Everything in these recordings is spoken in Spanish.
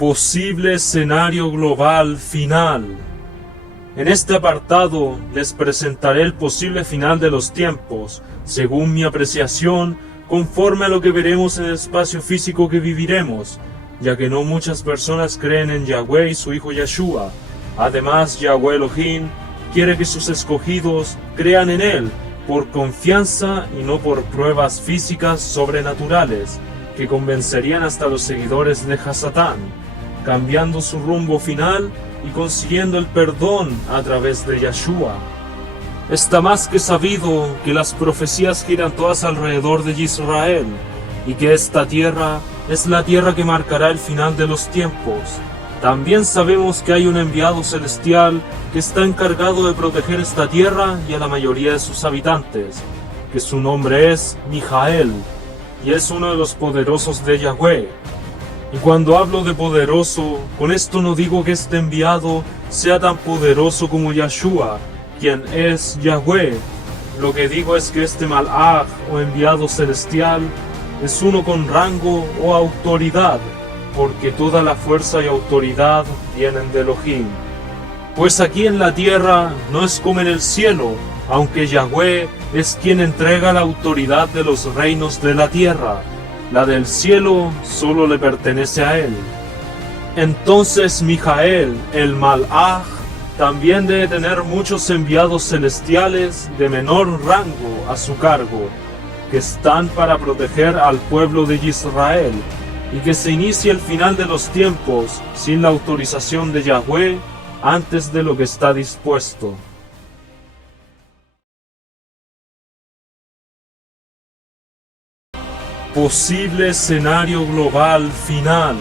Posible escenario global final. En este apartado les presentaré el posible final de los tiempos, según mi apreciación, conforme a lo que veremos en el espacio físico que viviremos, ya que no muchas personas creen en Yahweh y su hijo Yeshua. Además, Yahweh Elohim quiere que sus escogidos crean en él, por confianza y no por pruebas físicas sobrenaturales, que convencerían hasta los seguidores de Hasatán, cambiando su rumbo final y consiguiendo el perdón a través de Yeshua. Está más que sabido que las profecías giran todas alrededor de Israel, y que esta tierra es la tierra que marcará el final de los tiempos. También sabemos que hay un enviado celestial que está encargado de proteger esta tierra y a la mayoría de sus habitantes, que su nombre es Mijael, y es uno de los poderosos de Yahweh. Y cuando hablo de poderoso, con esto no digo que este enviado sea tan poderoso como Yeshua, quien es Yahweh. Lo que digo es que este malach o enviado celestial es uno con rango o autoridad, porque toda la fuerza y autoridad vienen de Elohim. Pues aquí en la tierra no es como en el cielo, aunque Yahweh es quien entrega la autoridad de los reinos de la tierra. La del cielo solo le pertenece a él. Entonces Mijael, el malach, también debe tener muchos enviados celestiales de menor rango a su cargo, que están para proteger al pueblo de Israel, y que se inicie el final de los tiempos sin la autorización de Yahweh antes de lo que está dispuesto. Posible escenario global final.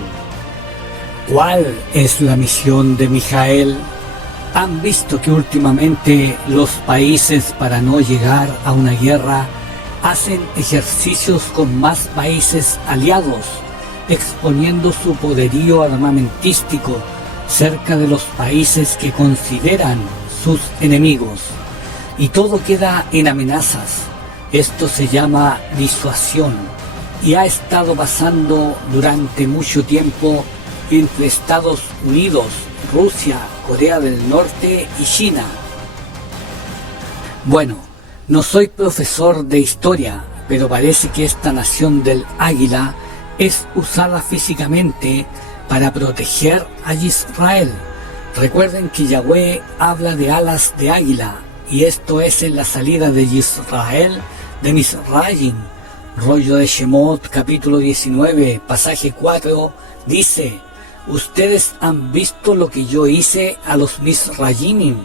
¿Cuál es la misión de Mijael? ¿Han visto que últimamente los países, para no llegar a una guerra, hacen ejercicios con más países aliados, exponiendo su poderío armamentístico cerca de los países que consideran sus enemigos? Y todo queda en amenazas. Esto se llama disuasión, y ha estado pasando durante mucho tiempo entre Estados Unidos, Rusia, Corea del Norte y China. Bueno, no soy profesor de historia, pero parece que esta nación del águila es usada físicamente para proteger a Israel. Recuerden que Yahweh habla de alas de águila, y esto es en la salida de Israel de Misrayim. Rollo de Shemot, capítulo 19, pasaje 4, dice: ustedes han visto lo que yo hice a los Misrayimim,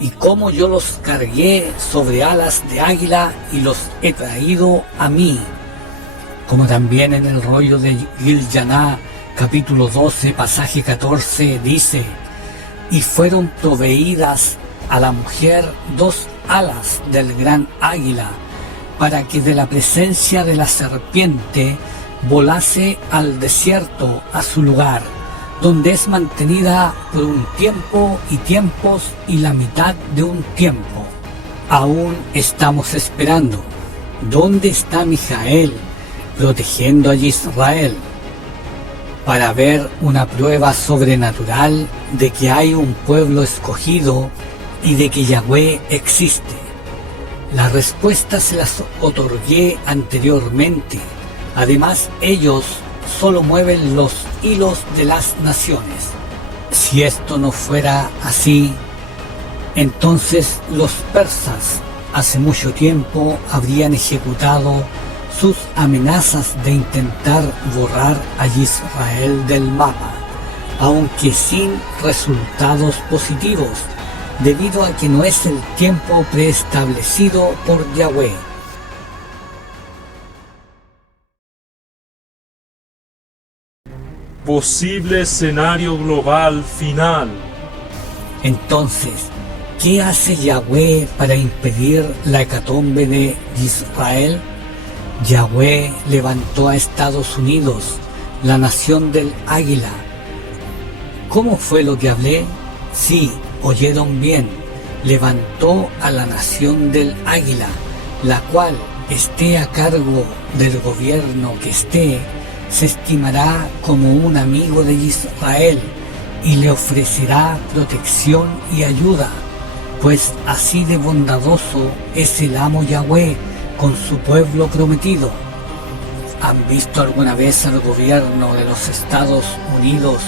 y cómo yo los cargué sobre alas de águila y los he traído a mí. Como también en el rollo de Gilyaná, capítulo 12, pasaje 14, dice: y fueron proveídas a la mujer 2 alas del gran águila, para que de la presencia de la serpiente volase al desierto, a su lugar, donde es mantenida por un tiempo y tiempos y la mitad de un tiempo. Aún estamos esperando. ¿Dónde está Mijael protegiendo a Israel? Para ver una prueba sobrenatural de que hay un pueblo escogido y de que Yahweh existe. La respuesta se las otorgué anteriormente. Además, ellos solo mueven los hilos de las naciones. Si esto no fuera así, entonces los persas hace mucho tiempo habrían ejecutado sus amenazas de intentar borrar a Israel del mapa, aunque sin resultados positivos, debido a que no es el tiempo preestablecido por Yahweh. Posible escenario global final. Entonces, ¿qué hace Yahweh para impedir la hecatombe de Israel? Yahweh levantó a Estados Unidos, la nación del águila. ¿Cómo fue lo que hablé? Sí, oyeron bien. Levantó a la nación del águila, la cual esté a cargo del gobierno que esté, se estimará como un amigo de Israel y le ofrecerá protección y ayuda, pues así de bondadoso es el amo Yahweh con su pueblo prometido. ¿Han visto alguna vez al gobierno de los Estados Unidos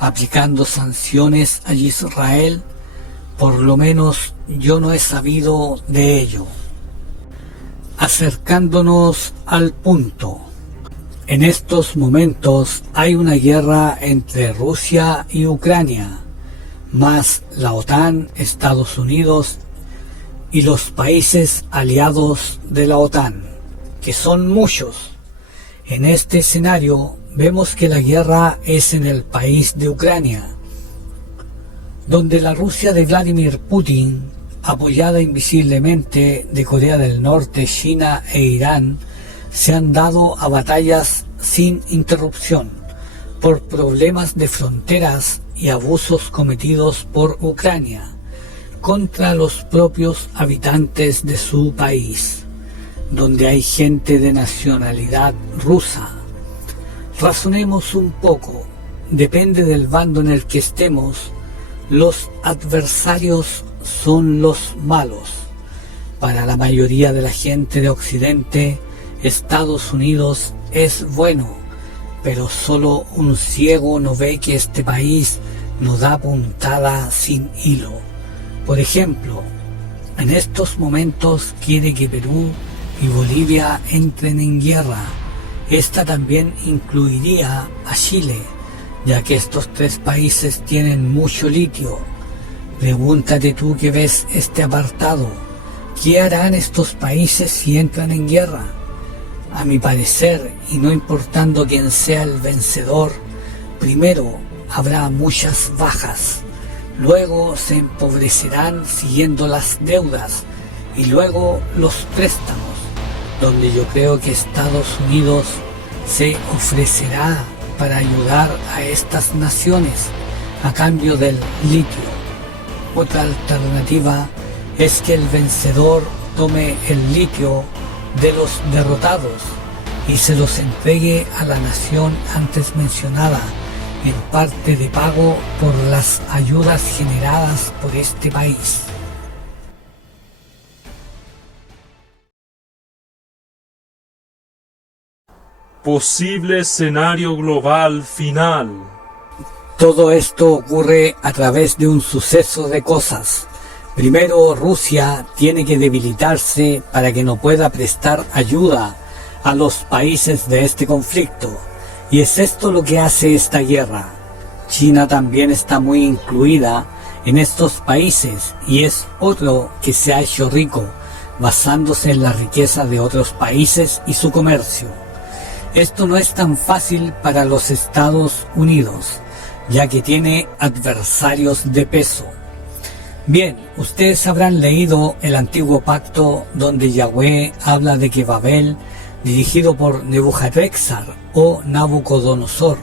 aplicando sanciones a Israel? Por lo menos yo no he sabido de ello. Acercándonos al punto. En estos momentos hay una guerra entre Rusia y Ucrania, más la OTAN, Estados Unidos y los países aliados de la OTAN, que son muchos. En este escenario vemos que la guerra es en el país de Ucrania, donde la Rusia de Vladimir Putin, apoyada invisiblemente de Corea del Norte, China e Irán, se han dado a batallas sin interrupción por problemas de fronteras y abusos cometidos por Ucrania contra los propios habitantes de su país, donde hay gente de nacionalidad rusa. Razonemos un poco, depende del bando en el que estemos, los adversarios son los malos. Para la mayoría de la gente de Occidente, Estados Unidos es bueno, pero solo un ciego no ve que este país no da puntada sin hilo. Por ejemplo, en estos momentos quiere que Perú y Bolivia entren en guerra. Esta también incluiría a Chile, ya que estos tres países tienen mucho litio. Pregúntate tú que ves este apartado, ¿qué harán estos países si entran en guerra? A mi parecer, y no importando quién sea el vencedor, primero habrá muchas bajas, luego se empobrecerán siguiendo las deudas y luego los préstamos, donde yo creo que Estados Unidos se ofrecerá para ayudar a estas naciones a cambio del litio. Otra alternativa es que el vencedor tome el litio de los derrotados y se los entregue a la nación antes mencionada en parte de pago por las ayudas generadas por este país. Posible escenario global final. Todo esto ocurre a través de un suceso de cosas. Primero, Rusia tiene que debilitarse para que no pueda prestar ayuda a los países de este conflicto. Y es esto lo que hace esta guerra. China también está muy incluida en estos países y es otro que se ha hecho rico, basándose en la riqueza de otros países y su comercio. Esto no es tan fácil para los Estados Unidos, ya que tiene adversarios de peso. Bien, ustedes habrán leído el antiguo pacto donde Yahweh habla de que Babel, dirigido por Nebuchadnezzar o Nabucodonosor,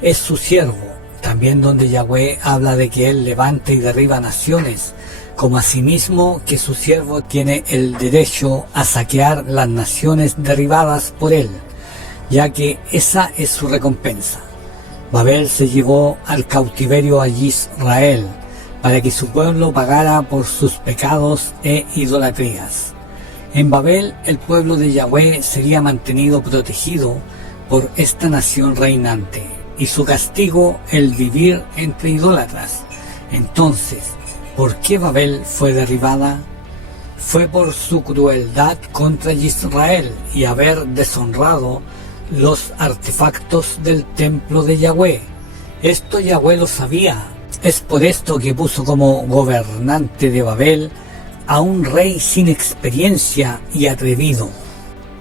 es su siervo. También donde Yahweh habla de que él levanta y derriba naciones, como asimismo que su siervo tiene el derecho a saquear las naciones derribadas por él, ya que esa es su recompensa. Babel se llevó al cautiverio a Israel, para que su pueblo pagara por sus pecados e idolatrías. En Babel, el pueblo de Yahweh sería mantenido protegido por esta nación reinante, y su castigo el vivir entre idólatras. Entonces, ¿por qué Babel fue derribada? Fue por su crueldad contra Israel y haber deshonrado los artefactos del templo de Yahweh. Esto Yahweh lo sabía. Es por esto que puso como gobernante de Babel a un rey sin experiencia y atrevido.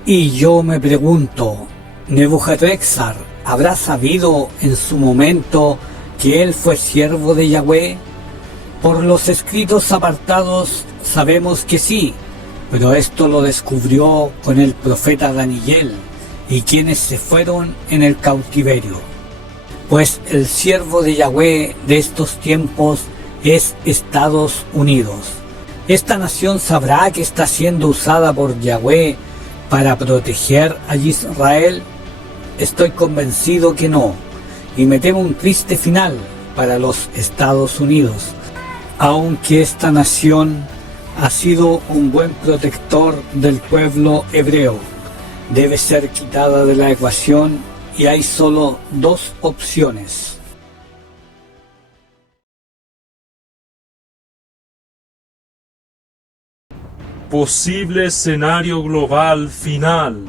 Y yo me pregunto, ¿Nebuchadnezzar habrá sabido en su momento que él fue siervo de Yahweh? Por los escritos apartados sabemos que sí, pero esto lo descubrió con el profeta Daniel y quienes se fueron en el cautiverio. Pues el siervo de Yahweh de estos tiempos es Estados Unidos. Esta nación sabrá que está siendo usada por Yahweh para proteger a Israel. estoy convencido que no, y me temo un triste final para los Estados Unidos, aunque esta nación ha sido un buen protector del pueblo hebreo. Debe ser quitada de la ecuación y hay solo dos opciones. Posible escenario global final.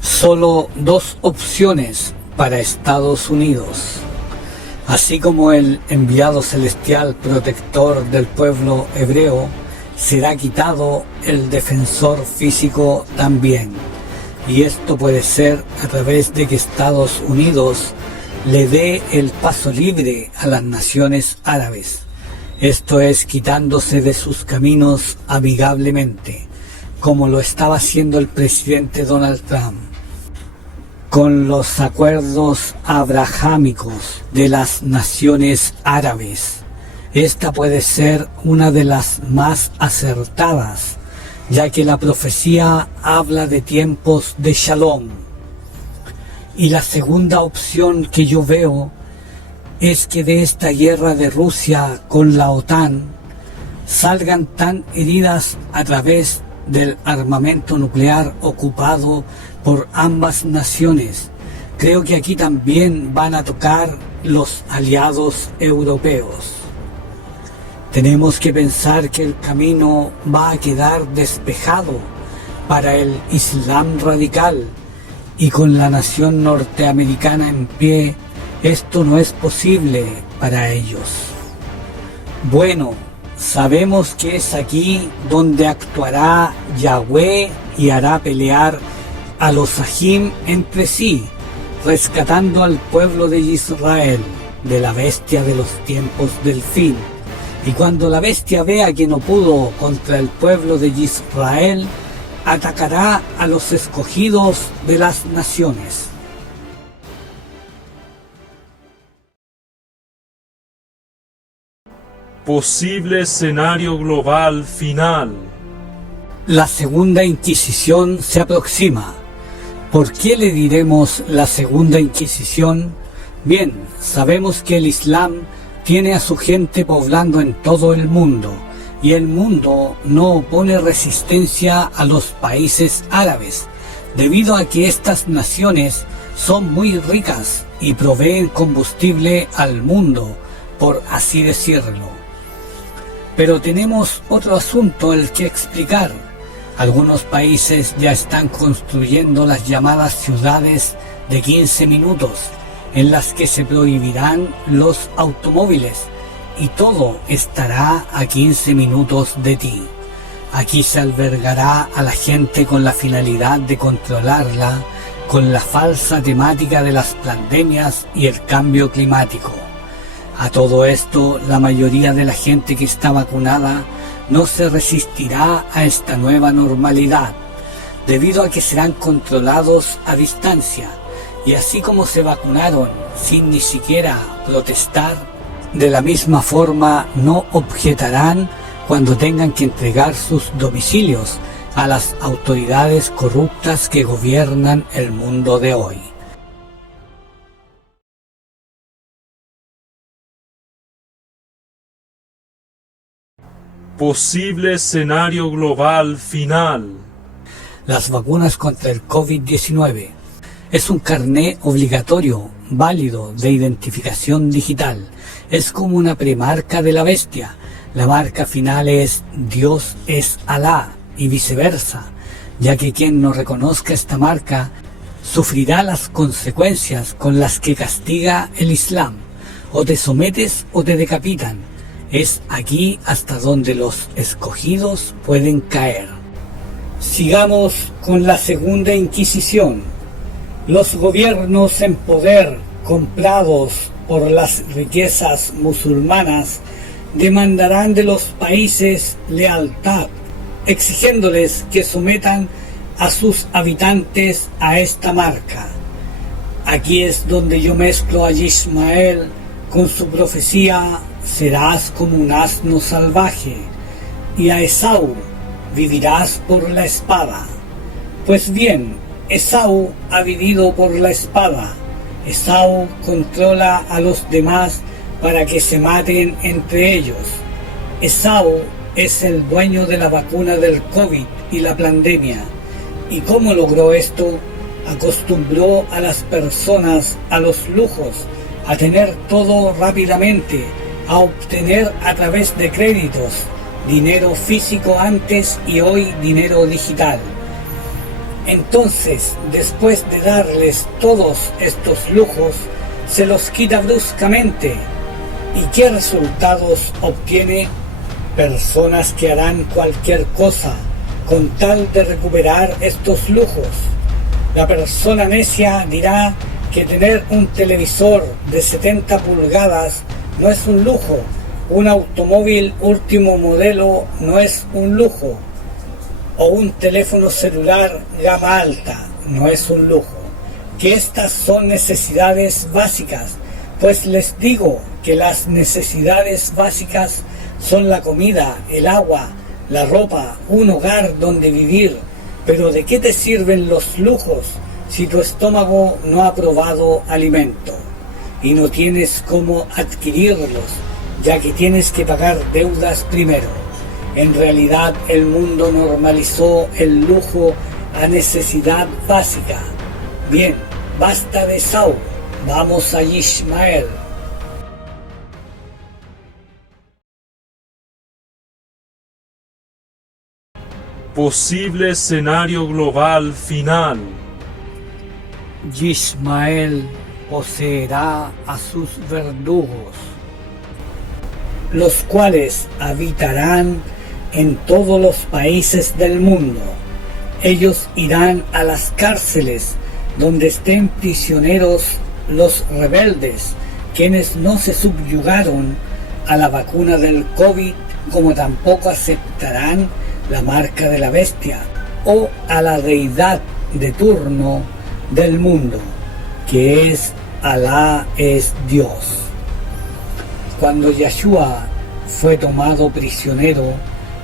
Solo dos opciones para Estados Unidos. Así como el enviado celestial protector del pueblo hebreo, será quitado el defensor físico también. Y esto puede ser a través de que Estados Unidos le dé el paso libre a las naciones árabes. Esto es quitándose de sus caminos amigablemente, como lo estaba haciendo el presidente Donald Trump, con los acuerdos abrahámicos de las naciones árabes. Esta puede ser una de las más acertadas, ya que la profecía habla de tiempos de Shalom. Y la segunda opción que yo veo es que de esta guerra de Rusia con la OTAN salgan tan heridas a través del armamento nuclear ocupado por ambas naciones. Creo que aquí también van a tocar los aliados europeos. Tenemos que pensar que el camino va a quedar despejado para el Islam radical, y con la nación norteamericana en pie, esto no es posible para ellos. Bueno, sabemos que es aquí donde actuará Yahweh y hará pelear a los Sahim entre sí, rescatando al pueblo de Israel de la bestia de los tiempos del fin. Y cuando la bestia vea que no pudo contra el pueblo de Israel, atacará a los escogidos de las naciones. Posible escenario global final. La segunda Inquisición se aproxima. ¿Por qué le diremos la segunda Inquisición? Bien, sabemos que el Islam tiene a su gente poblando en todo el mundo, y el mundo no opone resistencia a los países árabes, debido a que estas naciones son muy ricas y proveen combustible al mundo, por así decirlo. Pero tenemos otro asunto el que explicar. Algunos países ya están construyendo las llamadas ciudades de 15 minutos, en las que se prohibirán los automóviles, y todo estará a 15 minutos de ti. Aquí se albergará a la gente con la finalidad de controlarla, con la falsa temática de las pandemias y el cambio climático. A todo esto, la mayoría de la gente que está vacunada no se resistirá a esta nueva normalidad, debido a que serán controlados a distancia, y así como se vacunaron sin ni siquiera protestar, de la misma forma no objetarán cuando tengan que entregar sus domicilios a las autoridades corruptas que gobiernan el mundo de hoy. Posible escenario global final. Las vacunas contra el COVID-19 es un carné obligatorio, válido, de identificación digital. Es como una premarca de la bestia. La marca final es Dios es Alá y viceversa, ya que quien no reconozca esta marca sufrirá las consecuencias con las que castiga el Islam. O te sometes o te decapitan. Es aquí hasta donde los escogidos pueden caer. Sigamos con la segunda Inquisición. Los gobiernos en poder, comprados por las riquezas musulmanas, demandarán de los países lealtad, exigiéndoles que sometan a sus habitantes a esta marca. Aquí es donde yo mezclo a Ismael con su profecía: serás como un asno salvaje, y a Esaú: vivirás por la espada. Pues bien, Esaú ha vivido por la espada. Esaú controla a los demás para que se maten entre ellos. Esaú es el dueño de la vacuna del COVID y la pandemia. ¿Y cómo logró esto? Acostumbró a las personas a los lujos, a tener todo rápidamente, a obtener a través de créditos, dinero físico antes y hoy dinero digital. Entonces, después de darles todos estos lujos, se los quita bruscamente. ¿Y qué resultados obtiene? Personas que harán cualquier cosa con tal de recuperar estos lujos. La persona necia dirá que tener un televisor de 70 pulgadas no es un lujo, un automóvil último modelo no es un lujo, o un teléfono celular gama alta no es un lujo, que estas son necesidades básicas. Pues les digo que las necesidades básicas son la comida, el agua, la ropa, un hogar donde vivir. Pero ¿de qué te sirven los lujos si tu estómago no ha probado alimento y no tienes cómo adquirirlos, ya que tienes que pagar deudas primero? En realidad el mundo normalizó el lujo a necesidad básica. Bien, basta de Esaú, vamos a Ishmael. Posible escenario global final. Ishmael poseerá a sus verdugos, los cuales habitarán en todos los países del mundo. Ellos irán a las cárceles donde estén prisioneros los rebeldes, quienes no se subyugaron a la vacuna del COVID, como tampoco aceptarán la marca de la bestia o a la deidad de turno del mundo, que es Alá es Dios. Cuando Yahshua fue tomado prisionero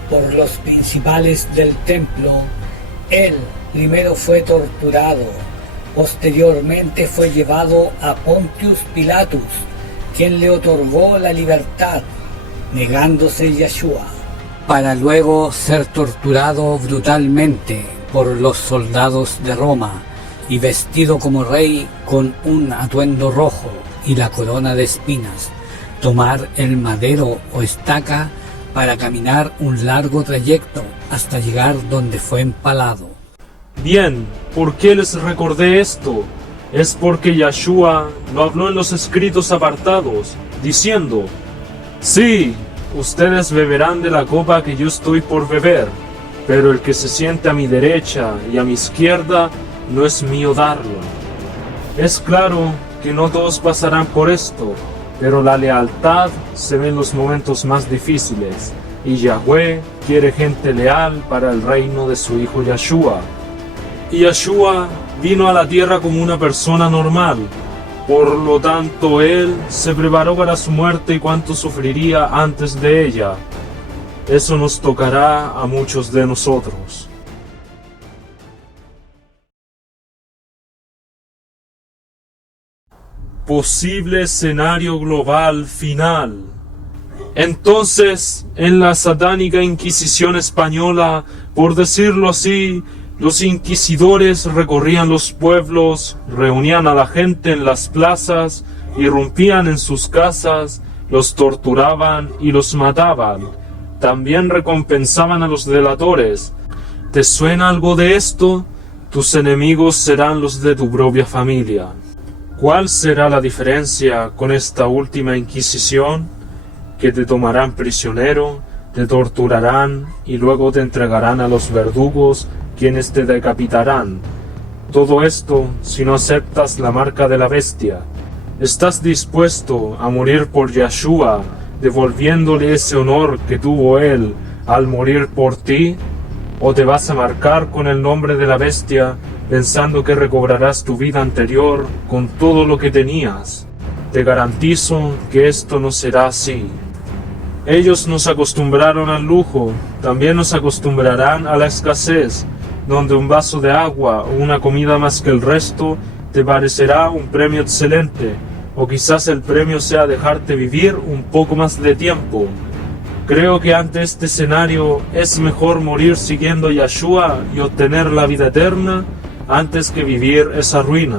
por los principales del templo, él primero fue torturado, posteriormente fue llevado a Pontius Pilatus, quien le otorgó la libertad, negándose Yahshua, para luego ser torturado brutalmente por los soldados de Roma y vestido como rey con un atuendo rojo y la corona de espinas, tomar el madero o estaca para caminar un largo trayecto hasta llegar donde fue empalado. Bien, ¿por qué les recordé esto? Es porque Yahshua lo habló en los escritos apartados, diciendo: sí, ustedes beberán de la copa que yo estoy por beber, pero el que se siente a mi derecha y a mi izquierda no es mío darlo. Es claro que no todos pasarán por esto, pero la lealtad se ve en los momentos más difíciles, y Yahweh quiere gente leal para el reino de su hijo Yahshua. Y Yahshua vino a la tierra como una persona normal, por lo tanto él se preparó para su muerte y cuánto sufriría antes de ella. Eso nos tocará a muchos de nosotros. Posible escenario global final. Entonces, en la satánica Inquisición española, por decirlo así, los inquisidores recorrían los pueblos, reunían a la gente en las plazas, irrumpían en sus casas, los torturaban y los mataban. También recompensaban a los delatores. ¿Te suena algo de esto? Tus enemigos serán los de tu propia familia. ¿Cuál será la diferencia con esta última Inquisición? Que te tomarán prisionero, te torturarán y luego te entregarán a los verdugos, quienes te decapitarán. Todo esto si no aceptas la marca de la bestia. ¿Estás dispuesto a morir por Yahshua, devolviéndole ese honor que tuvo él al morir por ti? ¿O te vas a marcar con el nombre de la bestia, pensando que recobrarás tu vida anterior con todo lo que tenías? Te garantizo que esto no será así. Ellos nos acostumbraron al lujo, también nos acostumbrarán a la escasez, donde un vaso de agua o una comida más que el resto te parecerá un premio excelente, o quizás el premio sea dejarte vivir un poco más de tiempo. Creo que ante este escenario es mejor morir siguiendo a Yeshua y obtener la vida eterna antes que vivir esa ruina.